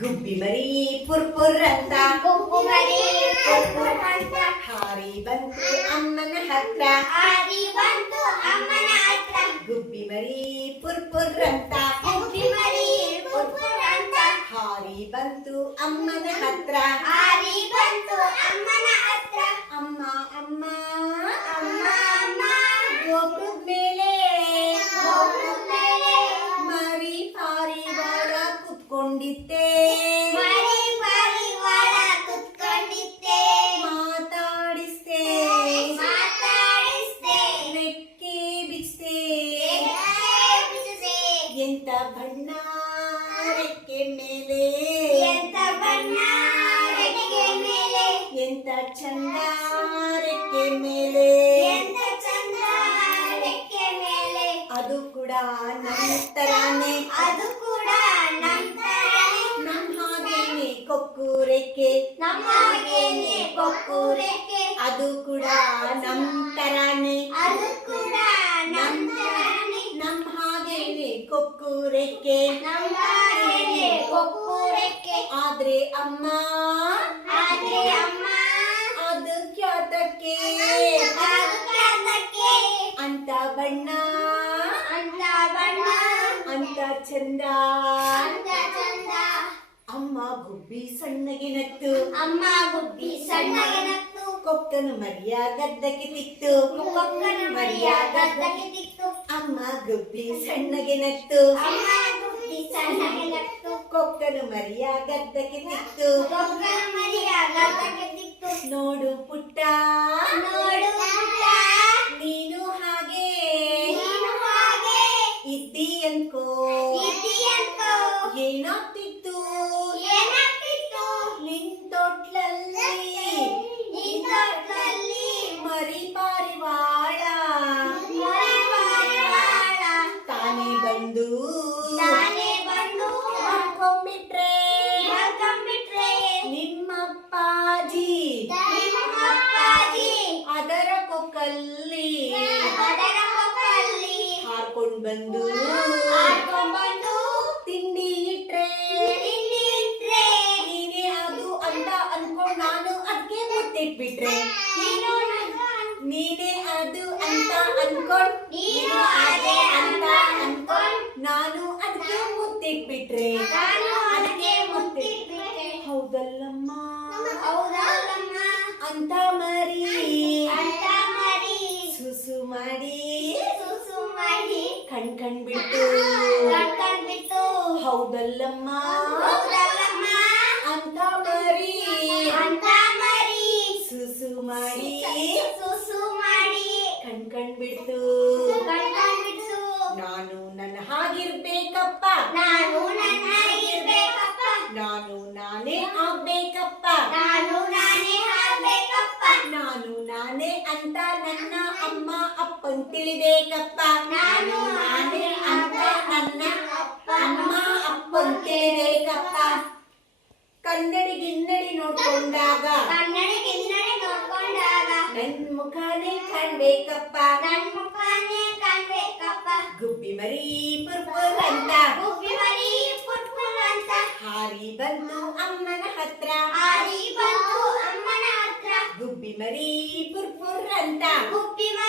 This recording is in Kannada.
ಗುಬ್ಬಿ ಮರಿ ಪುರ್ಪುರ್ ಅಂತ ಗುಬ್ಬಿ ಮರಿ ಪುರ್ಪುರ್ ಅಂತ ಹಾರಿ ಬಂತು ಅಮ್ಮನ ಹತ್ರ ಹಾರಿ ಬಂತು ಅಮ್ಮನ ಹತ್ರ. ಗುಬ್ಬಿ ಮರಿ ಪುರ್ಪುರ್ ಅಂತ ಗುಬ್ಬಿ ಮರಿ ಪುರ್ಪುರ್ ಅಂತ ಹಾರಿ ಬಂತು ಅಮ್ಮನ ಹತ್ರ ಹಾರಿ ಬಂತು ಅಮ್ಮನ ಹತ್ರ. ಅಮ್ಮ ಅಮ್ಮ ಅಮ್ಮ ಅಮ್ಮ ಗೋಪುರದ ಮೇಲೆ ಗೋಪುರದ ಮೇಲೆ ಮರಿ ಪಾರಿವಾಳ ಕುತ್ಕೊಂಡಿತ್ತೆ ಮರಿ ಪಾರಿವಾಳ ಕುತ್ಕೊಂಡಿತ್ತೆ. ಮಾತಾಡಿಸ್ತೆ ಮಾತಾಡಿಸ್ದೆ ರೆಕ್ಕೆ ಬಿಚ್ತೆ ಬಿಡಿಸಿದೆ. ಎಂತ ಬಣ್ಣ ರೆಕ್ಕೆ ಮೇಲೆ ಎಂತ ಬಣ್ಣ ರೆಕ್ಕೆ ಮೇಲೆ ಎಂತ ಚಂದ ರೆಕ್ಕೆ ಮೇಲೆ ಎಂತ ಚಂದ ರೆಕ್ಕೆ ಮೇಲೆ. ಅದು ಕೂಡ ನನ್ನ ತರಾನೆ ಅದು ಕೂಡ ನಮ್ಮ ತರಾನೇ ನಮ್ ಹಾಗೇನೆ ಕೊಕ್ಕು ರೆಕ್ಕೆ ನಮ್ಮ ಹಾಗೇನೆ ಕೊಕ್ಕು ರೆಕ್ಕೆ. ಅದು ಕೂಡ ನಮ್ ತರಾನೆ ಅದು ಕೂಡ ನಮ್ಮ ತರಾನೇ ನಮ್ ಹಾಗೇನೆ ಕೊಕ್ಕು ರೆಕ್ಕೆ ನಮ್ಮ ಹಾಗೇನೆ ಕೊಕ್ಕು ರೆಕ್ಕೆ. ಆದ್ರೆ ಅಮ್ಮ ಆದ್ರೆ ಅಮ್ಮ ಅದು ಕ್ಯಾತಕ್ಕೆ ಅದಕ್ಕೆ ಅಂತ ಬಣ್ಣ ಅಂತ ಬಣ್ಣ ಅಂತ ಚಂದ ಅಂತ ಚಂದ. ಅಮ್ಮ ಗುಬ್ಬಿ ಸಣ್ಣಗೆ ನತ್ತು ಅಮ್ಮ ಗುಬ್ಬಿ ಸಣ್ಣಗೆ ನತ್ತು ಕೊಕ್ಕನು ಮರಿಯ ಗದ್ದಕ್ಕೆ ತಿತ್ತು ಕೊಕ್ಕನ ಮರಿಯ ಗದ್ದಕ್ಕೆ ತಿಕ್ತು. ಅಮ್ಮ ಗುಬ್ಬಿ ಸಣ್ಣಗೆ ನತ್ತು ಅಮ್ಮ ಗುಬ್ಬಿ ಸಣ್ಣಗೆ ನತ್ತು ಕೊಕ್ಕನು ಮರಿಯ ಗದ್ದಕ್ಕೆ ತಿತ್ತು ಕೊಕ್ಕನ ಮರಿಯ ಗದ್ದಕ್ಕೆ ತಿಕ್ತು. ನೋಡು ಪುಟ್ಟ ನೋಡು ಪುಟ್ಟ ನೀನು ಹಾಗೆ ನೀನು ಹಾಗೆ ಇದ್ದಿ ಅನ್ಕೋ ಇದೆಯಂತೋ. ಏನಾಗ್ತಿತ್ತು ಏನಾಗ್ತಿತ್ತು ನಿನ್ ತೊಟ್ಲಲ್ಲಿ ನಿನ್ನೊಟ್ಲಲ್ಲಿ ಮರಿ ಪಾರಿವಾಳ ಮರಿ ಪಾರಿವಾಳ ತಾನೇ ಬಂದು ತಾನೇ ಬಂದು ಹಾಕೊಂಡ್ಬಿಟ್ರೆ ಮಲ್ಕೊಂಡ್ಬಿಟ್ರೆ ನಿಮ್ಮಪ್ಪಾಜಿ ನಿಮ್ಮ ಅಪ್ಪಾಜಿ ಅದರ ಕೊಕ್ಕಲ್ಲಿ ಅದರ ಕೊಕ್ಕಲ್ಲಿ ಹಾರ್ಕೊಂಡ್ ಬಂದು ಹಾಕೊಂಡ್ಬಂದು ತಿಂಡಿ ಇಟ್ರೆ ತಿಂಡಿ ಇಟ್ರೆ ನೀನೇ ಅದು ಅಂತ ಅನ್ಕೊಂಡ್ ನಾನು ಅದಕ್ಕೆ ಮುತ್ತಿಟ್ಬಿಟ್ರೆ ನೀನು ನೀನೇ ಅದು ಅಂತ ಅನ್ಕೊಂಡ್ ನೀನು ಅದೇ ಅಂತ ಅನ್ಕೊಂಡ್ ನಾನು ಅದಕ್ಕೆ ಮುತ್ತಿಟ್ಬಿಟ್ರೆ ನಾನು ಅದಕ್ಕೆ ಮುತ್ತಿಟ್ಬಿಟ್ಟೆ. ಹೌದಲ್ಲಮ್ಮ ಹೌದಲ್ಲಮ್ಮ ಅಂತ ಮರಿ ಅಂತ ಮರಿ ಸುಸು ಮಾಡಿ ಸುಸು ಮಾಡಿ ಕಣ್ ಬಿಟ್ಟು ಕಟ್ಕೊಂಡ್ಬಿಟ್ಟು. ಹೌದಲ್ಲಮ್ಮ ಹೌದಲ್ಲಮ್ಮ ಅಂತ ಮರಿ ಅಂತ ಮರಿ ಸುಸು ಮಾಡಿ ಸುಸು ಮಾಡಿ ಕಣ್ ಬಿಡ್ತು ಕಟ್ಕೊಂಡ್ಬಿಟ್ಟು. ನಾನು ನನ್ನ ಹಾಗಿರ್ಬೇಕಪ್ಪ ನಾನು ನನ್ನ ಇರ್ಬೇಕಪ್ಪ ನಾನು ನಾನೇ ಆಗ್ಬೇಕಪ್ಪ ನಾನು ನಾನೇ ಆಗ್ಬೇಕಪ್ಪ ನಾನು ನಾನೇ ಅಂತ ನನ್ನ ಅಮ್ಮ ಅಪ್ಪನ್ ತಿಳಿಬೇಕಪ್ಪ ನಾನು ನಾನೇ ಅಂತ ನನ್ನ ಅಮ್ಮ ಅಪ್ಪನ್ ತಿಳಿಬೇಕಪ್ಪ ಕನ್ನಡಿ ಗಿನ್ನಡಿ ನೋಡ್ಕೊಂಡಾಗ ಕನ್ನಡಿ ಗಿನ್ನಡಿ ನೋಡ್ಕೊಂಡಾಗ ನನ್ ಮುಖನೇ ಕಾಣ್ಬೇಕಪ್ಪ ನನ್ ಮುಖನೇ ಕಾಣ್ಬೇಕಪ್ಪ. ಗುಬ್ಬಿ ಮರಿ ಪುರ್ಪುರ್ ಅಂತ ಗುಬ್ಬಿ ಮರಿ ಪುರ್ಪುರ್ ಅಂತ ಹಾರಿ ಬಂತು ಅಮ್ಮನ ಹತ್ರ ಹಾರಿ ಬಂತು ಅಮ್ಮನ ಹತ್ರ. ಗುಬ್ಬಿ ಮರಿ ಪುರ್ಪುರ್ ಅಂತ ಗುಬ್ಬಿ ಮರಿ